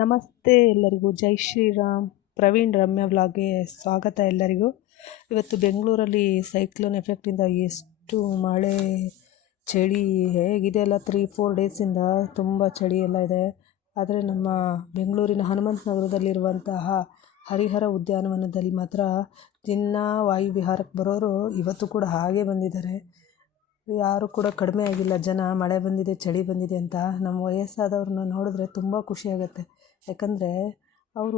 ನಮಸ್ತೆ ಎಲ್ಲರಿಗೂ, ಜೈ ಶ್ರೀರಾಮ್. ಪ್ರವೀಣ್ ರಮ್ಯಾ ವ್ಲಾಗ್ಗೆ ಸ್ವಾಗತ ಎಲ್ಲರಿಗೂ. ಇವತ್ತು ಬೆಂಗಳೂರಲ್ಲಿ ಸೈಕ್ಲೋನ್ ಎಫೆಕ್ಟಿಂದ ಎಷ್ಟು ಮಳೆ ಚಳಿ ಹೇಗಿದೆ ಅಲ್ಲ, 3-4 ಡೇಸಿಂದ ತುಂಬ ಚಳಿ ಎಲ್ಲ ಇದೆ. ಆದರೆ ನಮ್ಮ ಬೆಂಗಳೂರಿನ ಹನುಮಂತ ನಗರದಲ್ಲಿರುವಂತಹ ಹರಿಹರ ಉದ್ಯಾನವನದಲ್ಲಿ ಮಾತ್ರ ದಿನ ವಾಯು ವಿಹಾರಕ್ಕೆ ಬರೋರು ಇವತ್ತು ಕೂಡ ಹಾಗೆ ಬಂದಿದ್ದಾರೆ. ಯಾರು ಕೂಡ ಕಡಿಮೆ ಆಗಿಲ್ಲ ಜನ. ಮಳೆ ಬಂದಿದೆ, ಚಳಿ ಬಂದಿದೆ ಅಂತ. ನಮ್ಮ ವಯಸ್ಸಾದವ್ರನ್ನ ನೋಡಿದ್ರೆ ತುಂಬ ಖುಷಿಯಾಗತ್ತೆ. ಯಾಕಂದರೆ ಅವ್ರ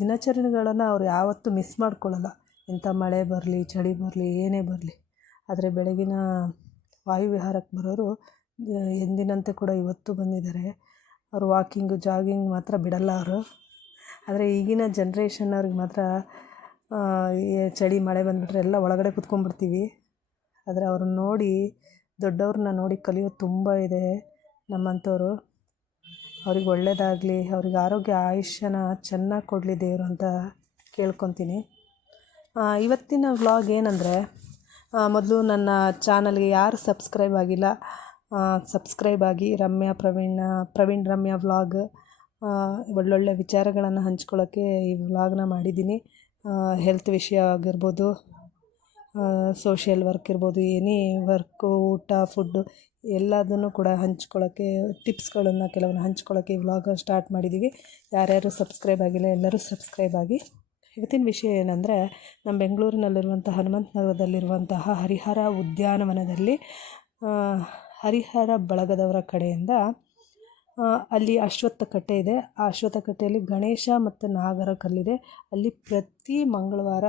ದಿನಚರಿಗಳನ್ನು ಅವ್ರು ಯಾವತ್ತೂ ಮಿಸ್ ಮಾಡ್ಕೊಳ್ಳಲ್ಲ. ಇಂಥ ಮಳೆ ಬರಲಿ, ಚಳಿ ಬರಲಿ, ಏನೇ ಬರಲಿ. ಆದರೆ ಬೆಳಗಿನ ವಾಯು ವಿಹಾರಕ್ಕೆ ಬರೋರು ಎಂದಿನಂತೆ ಕೂಡ ಇವತ್ತು ಬಂದಿದ್ದಾರೆ. ಅವರು ವಾಕಿಂಗು, ಜಾಗಿಂಗ್ ಮಾತ್ರ ಬಿಡಲ್ಲ ಅವರು. ಆದರೆ ಈಗಿನ ಜನ್ರೇಷನ್ನವ್ರಿಗೆ ಮಾತ್ರ ಚಳಿ ಮಳೆ ಬಂದುಬಿಟ್ರೆ ಎಲ್ಲ ಒಳಗಡೆ ಕುತ್ಕೊಂಡ್ಬಿಡ್ತೀವಿ. ಆದರೆ ಅವ್ರನ್ನ ನೋಡಿ, ದೊಡ್ಡವ್ರನ್ನ ನೋಡಿ ಕಲಿಯೋದು ತುಂಬ ಇದೆ ನಮ್ಮಂಥವ್ರು. ಅವ್ರಿಗೆ ಒಳ್ಳೆಯದಾಗಲಿ, ಅವ್ರಿಗೆ ಆರೋಗ್ಯ ಆಯುಷ್ಯನ ಚೆನ್ನಾಗಿ ಕೊಡಲಿ ದೇವರು ಅಂತ ಕೇಳ್ಕೊತೀನಿ. ಇವತ್ತಿನ ವ್ಲಾಗ್ ಏನಂದರೆ, ಮೊದಲು ನನ್ನ ಚಾನಲ್ಗೆ ಯಾರು ಸಬ್ಸ್ಕ್ರೈಬ್ ಆಗಿಲ್ಲ, ಸಬ್ಸ್ಕ್ರೈಬ್ ಆಗಿ. ಪ್ರವೀಣ್ ರಮ್ಯಾ ವ್ಲಾಗ್ ಒಳ್ಳೊಳ್ಳೆ ವಿಚಾರಗಳನ್ನು ಹಂಚ್ಕೊಳ್ಳೋಕ್ಕೆ ಈ ವ್ಲಾಗ್ನ ಮಾಡಿದ್ದೀನಿ. ಹೆಲ್ತ್ ವಿಷಯ ಆಗಿರ್ಬೋದು, ಸೋಷಿಯಲ್ ವರ್ಕ್ ಇರ್ಬೋದು, ಎನಿ ವರ್ಕು, ಊಟ, ಫುಡ್ಡು ಎಲ್ಲದನ್ನು ಕೂಡ ಹಂಚ್ಕೊಳ್ಳೋಕ್ಕೆ, ಟಿಪ್ಸ್ಗಳನ್ನು ಕೆಲವನ್ನ ಹಂಚ್ಕೊಳ್ಳೋಕ್ಕೆ ಈ ವ್ಲಾಗ್ ಸ್ಟಾರ್ಟ್ ಮಾಡಿದ್ದೀವಿ. ಯಾರ್ಯಾರು ಸಬ್ಸ್ಕ್ರೈಬ್ ಆಗಿಲ್ಲ ಎಲ್ಲರೂ ಸಬ್ಸ್ಕ್ರೈಬ್ ಆಗಿ. ಇವತ್ತಿನ ವಿಷಯ ಏನಂದರೆ, ನಮ್ಮ ಬೆಂಗಳೂರಿನಲ್ಲಿರುವಂಥ ಹನುಮಂತ ನಗರದಲ್ಲಿರುವಂತಹ ಹರಿಹರ ಉದ್ಯಾನವನದಲ್ಲಿ ಹರಿಹರ ಬಳಗದವರ ಕಡೆಯಿಂದ ಅಲ್ಲಿ ಅಶ್ವತ್ಥ ಕಟ್ಟೆ ಇದೆ. ಆ ಅಶ್ವತ್ಥ ಕಟ್ಟೆಯಲ್ಲಿ ಗಣೇಶ ಮತ್ತು ನಾಗರ ಕಲ್ಲಿದೆ. ಅಲ್ಲಿ ಪ್ರತಿ ಮಂಗಳವಾರ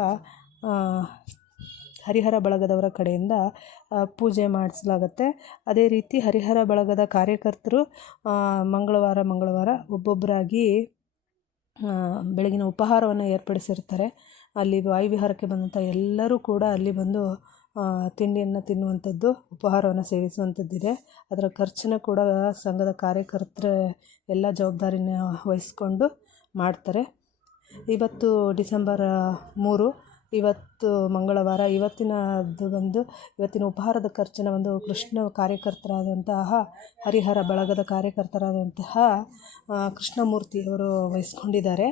ಹರಿಹರ ಬಳಗದವರ ಕಡೆಯಿಂದ ಪೂಜೆ ಮಾಡಿಸಲಾಗುತ್ತೆ. ಅದೇ ರೀತಿ ಹರಿಹರ ಬಳಗದ ಕಾರ್ಯಕರ್ತರು ಮಂಗಳವಾರ ಒಬ್ಬೊಬ್ಬರಾಗಿ ಬೆಳಗಿನ ಉಪಹಾರವನ್ನು ಏರ್ಪಡಿಸಿರ್ತಾರೆ. ಅಲ್ಲಿ ವಾಯುವಿಹಾರಕ್ಕೆ ಬಂದಂಥ ಎಲ್ಲರೂ ಕೂಡ ಅಲ್ಲಿ ಬಂದು ತಿಂಡಿಯನ್ನು ತಿನ್ನುವಂಥದ್ದು, ಉಪಹಾರವನ್ನು ಸೇವಿಸುವಂಥದ್ದಿದೆ. ಅದರ ಖರ್ಚನ್ನು ಕೂಡ ಸಂಘದ ಕಾರ್ಯಕರ್ತರು ಎಲ್ಲ ಜವಾಬ್ದಾರಿನ ವಹಿಸ್ಕೊಂಡು ಮಾಡ್ತಾರೆ. ಇವತ್ತು ಡಿಸೆಂಬರ್ 3, ಇವತ್ತು ಮಂಗಳವಾರ. ಇವತ್ತಿನ ಉಪಹಾರದ ಖರ್ಚನ್ನು ಒಂದು ಹರಿಹರ ಬಳಗದ ಕಾರ್ಯಕರ್ತರಾದಂತಹ ಕೃಷ್ಣಮೂರ್ತಿ ಅವರು ವಹಿಸ್ಕೊಂಡಿದ್ದಾರೆ.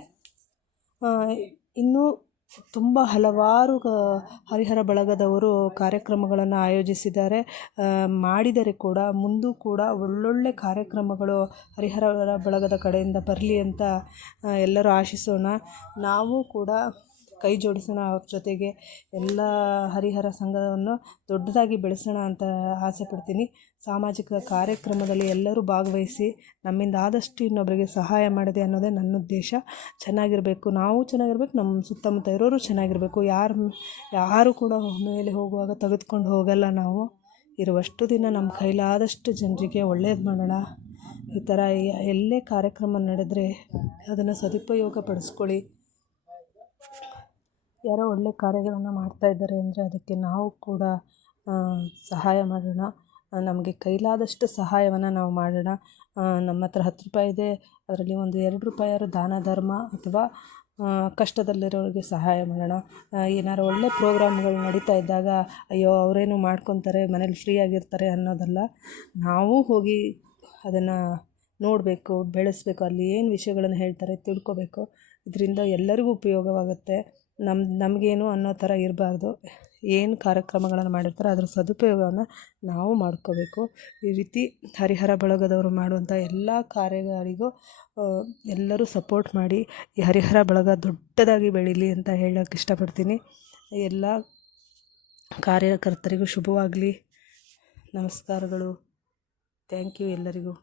ಇನ್ನೂ ತುಂಬ ಹಲವಾರು ಹರಿಹರ ಬಳಗದವರು ಕಾರ್ಯಕ್ರಮಗಳನ್ನು ಆಯೋಜಿಸಿದ್ದಾರೆ, ಮಾಡಿದರೆ ಕೂಡ. ಮುಂದೂ ಕೂಡ ಒಳ್ಳೊಳ್ಳೆ ಕಾರ್ಯಕ್ರಮಗಳು ಹರಿಹರ ಬಳಗದ ಕಡೆಯಿಂದ ಬರಲಿ ಅಂತ ಎಲ್ಲರೂ ಆಶಿಸೋಣ. ನಾವು ಕೂಡ ಕೈ ಜೋಡಿಸೋಣ ಅವ್ರ ಜೊತೆಗೆ. ಎಲ್ಲ ಹರಿಹರ ಸಂಘವನ್ನು ದೊಡ್ಡದಾಗಿ ಬೆಳೆಸೋಣ ಅಂತ ಆಸೆ ಪಡ್ತೀನಿ. ಸಾಮಾಜಿಕ ಕಾರ್ಯಕ್ರಮದಲ್ಲಿ ಎಲ್ಲರೂ ಭಾಗವಹಿಸಿ ನಮ್ಮಿಂದ ಆದಷ್ಟು ಇನ್ನೊಬ್ಬರಿಗೆ ಸಹಾಯ ಮಾಡಿದೆ ಅನ್ನೋದೇ ನನ್ನ ಉದ್ದೇಶ. ಚೆನ್ನಾಗಿರಬೇಕು, ನಾವು ಚೆನ್ನಾಗಿರ್ಬೇಕು, ನಮ್ಮ ಸುತ್ತಮುತ್ತ ಇರೋರು ಚೆನ್ನಾಗಿರಬೇಕು. ಯಾರು ಕೂಡ ಮೇಲೆ ಹೋಗುವಾಗ ತೆಗೆದುಕೊಂಡು ಹೋಗಲ್ಲ. ನಾವು ಇರುವಷ್ಟು ದಿನ ನಮ್ಮ ಕೈಲಾದಷ್ಟು ಜನರಿಗೆ ಒಳ್ಳೇದು ಮಾಡೋಣ. ಈ ಥರ ಎಲ್ಲೇ ಕಾರ್ಯಕ್ರಮ ನಡೆದರೆ ಅದನ್ನು ಸದುಪಯೋಗ ಪಡಿಸ್ಕೊಳ್ಳಿ. ಯಾರೋ ಒಳ್ಳೆ ಕಾರ್ಯಗಳನ್ನು ಮಾಡ್ತಾಯಿದ್ದಾರೆ ಅಂದರೆ ಅದಕ್ಕೆ ನಾವು ಕೂಡ ಸಹಾಯ ಮಾಡೋಣ. ನಮಗೆ ಕೈಲಾದಷ್ಟು ಸಹಾಯವನ್ನು ನಾವು ಮಾಡೋಣ. ನಮ್ಮ ಹತ್ರ 10 ರೂಪಾಯಿ ಇದೆ, ಅದರಲ್ಲಿ ಒಂದು 2 ರೂಪಾಯಾರು ದಾನ ಧರ್ಮ ಅಥವಾ ಕಷ್ಟದಲ್ಲಿರೋರಿಗೆ ಸಹಾಯ ಮಾಡೋಣ. ಏನಾರು ಒಳ್ಳೆ ಪ್ರೋಗ್ರಾಮ್ಗಳು ನಡೀತಾ ಇದ್ದಾಗ ಅಯ್ಯೋ ಅವರೇನು ಮಾಡ್ಕೊತಾರೆ, ಮನೇಲಿ ಫ್ರೀಯಾಗಿರ್ತಾರೆ ಅನ್ನೋದಲ್ಲ. ನಾವು ಹೋಗಿ ಅದನ್ನು ನೋಡಬೇಕು, ಬೆಳೆಸಬೇಕು. ಅಲ್ಲಿ ಏನು ವಿಷಯಗಳನ್ನು ಹೇಳ್ತಾರೆ ತಿಳ್ಕೊಬೇಕು. ಇದರಿಂದ ಎಲ್ಲರಿಗೂ ಉಪಯೋಗವಾಗುತ್ತೆ. ನಮಗೇನು ಅನ್ನೋ ಥರ ಇರಬಾರ್ದು. ಏನು ಕಾರ್ಯಕ್ರಮಗಳನ್ನು ಮಾಡಿರ್ತಾರೆ ಅದರ ಸದುಪಯೋಗವನ್ನು ನಾವು ಮಾಡ್ಕೋಬೇಕು. ಈ ರೀತಿ ಹರಿಹರ ಬಳಗದವರು ಮಾಡುವಂಥ ಎಲ್ಲ ಕಾರ್ಯಗಳಿಗೂ ಎಲ್ಲರೂ ಸಪೋರ್ಟ್ ಮಾಡಿ ಈ ಹರಿಹರ ಬಳಗ ದೊಡ್ಡದಾಗಿ ಬೆಳೀಲಿ ಅಂತ ಹೇಳೋಕ್ಕೆ ಇಷ್ಟಪಡ್ತೀನಿ. ಎಲ್ಲ ಕಾರ್ಯಕರ್ತರಿಗೂ ಶುಭವಾಗಲಿ. ನಮಸ್ಕಾರಗಳು. ಥ್ಯಾಂಕ್ ಯು ಎಲ್ಲರಿಗೂ.